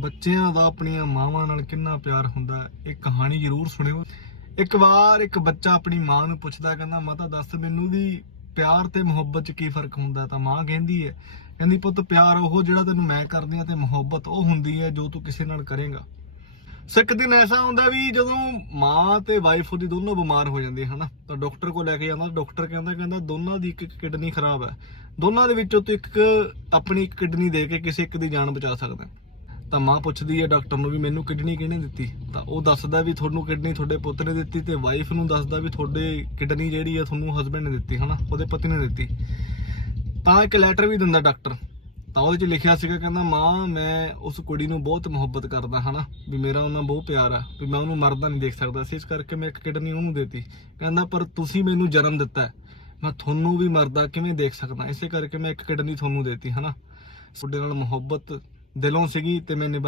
ਬੱਚਿਆਂ ਦਾ ਆਪਣੀਆਂ ਮਾਵਾਂ ਨਾਲ ਕਿੰਨਾ ਪਿਆਰ ਹੁੰਦਾ ਇਹ ਕਹਾਣੀ ਜ਼ਰੂਰ ਸੁਣਿਓ। ਇੱਕ ਵਾਰ ਇੱਕ ਬੱਚਾ ਆਪਣੀ ਮਾਂ ਨੂੰ ਪੁੱਛਦਾ, ਕਹਿੰਦਾ, ਮਾਤਾ, ਦੱਸ ਮੈਨੂੰ ਵੀ ਪਿਆਰ ਤੇ ਮੁਹੱਬਤ 'ਚ ਕੀ ਫ਼ਰਕ ਹੁੰਦਾ? ਤਾਂ ਮਾਂ ਕਹਿੰਦੀ ਹੈ, ਕਹਿੰਦੀ ਪੁੱਤ, ਪਿਆਰ ਉਹ ਜਿਹੜਾ ਤੈਨੂੰ ਮੈਂ ਕਰਦੀ ਆ ਤੇ ਮੁਹੱਬਤ ਉਹ ਹੁੰਦੀ ਹੈ ਜੋ ਤੂੰ ਕਿਸੇ ਨਾਲ ਕਰੇਗਾ। ਸੋ ਦਿਨ ਐਸਾ ਹੁੰਦਾ ਵੀ ਜਦੋਂ ਮਾਂ ਤੇ ਵਾਈਫ ਉਹਦੀ ਦੋਨੋਂ ਬਿਮਾਰ ਹੋ ਜਾਂਦੇ ਹਨਾ? ਤਾਂ ਡਾਕਟਰ ਕੋਲ ਲੈ ਕੇ ਜਾਂਦਾ, ਡਾਕਟਰ ਕਹਿੰਦਾ ਕਹਿੰਦਾ, ਦੋਨਾਂ ਦੀ ਇੱਕ ਇੱਕ ਕਿਡਨੀ ਖਰਾਬ ਹੈ। ਦੋਨਾਂ ਦੇ ਵਿੱਚੋਂ ਤੂੰ ਇੱਕ ਆਪਣੀ ਇੱਕ ਕਿਡਨੀ ਦੇ ਕੇ ਕਿਸੇ ਇੱਕ ਦੀ ਜਾਨ ਬਚਾ ਸਕਦਾ ਤਾਂ ਮਾਂ ਪੁੱਛਦੀ ਹੈ ਡਾਕਟਰ ਨੂੰ ਵੀ ਮੈਨੂੰ ਕਿਡਨੀ ਕਿਹਨੇ ਦਿੱਤੀ? ਤਾਂ ਉਹ ਦੱਸਦਾ ਵੀ ਤੁਹਾਨੂੰ ਕਿਡਨੀ ਤੁਹਾਡੇ ਪੁੱਤ ਨੇ ਦਿੱਤੀ ਤੇ ਵਾਈਫ ਨੂੰ ਦੱਸਦਾ ਵੀ ਤੁਹਾਡੇ ਕਿਡਨੀ ਜਿਹੜੀ ਹੈ ਤੁਹਾਨੂੰ ਹਸਬੰਡ ਨੇ ਦਿੱਤੀ, ਹਨਾ? ਉਹਦੇ ਪਤੀ ਨੇ ਦਿੱਤੀ। ਤਾਂ ਇੱਕ ਲੈਟਰ ਵੀ ਦਿੰਦਾ ਡਾਕਟਰ ਤਾਂ ਉਹਦੇ 'ਚ ਲਿਖਿਆ ਸੀਗਾ, ਕਹਿੰਦਾ, ਮਾਂ, ਮੈਂ ਉਸ ਕੁੜੀ ਨੂੰ ਬਹੁਤ ਮੁਹੱਬਤ ਕਰਦਾ, ਹਨਾ? ਵੀ ਮੇਰਾ ਉਹਨਾਂ ਬਹੁਤ ਪਿਆਰ ਆ, ਵੀ ਮੈਂ ਉਹਨੂੰ ਮਰਦਾ ਨਹੀਂ ਦੇਖ ਸਕਦਾ ਸੀ, ਇਸ ਕਰਕੇ ਮੈਂ ਇੱਕ ਕਿਡਨੀ ਉਹਨੂੰ ਦੇਤੀ। ਕਹਿੰਦਾ, ਪਰ ਤੁਸੀਂ ਮੈਨੂੰ ਜਨਮ ਦਿੱਤਾ ਮੈਂ ਤੁਹਾਨੂੰ ਵੀ ਮਰਦਾ ਕਿਵੇਂ ਦੇਖ ਸਕਦਾ? ਇਸੇ ਕਰਕੇ ਮੈਂ ਇੱਕ ਕਿਡਨੀ ਤੁਹਾਨੂੰ ਦੇਤੀ, ਹਨਾ? ਤੁਹਾਡੇ ਨਾਲ ਮੁਹੱਬਤ ਦਿਲੋਂ ਸੀਗੀ ਤੇ ਮੈਂ ਨਿਭਾ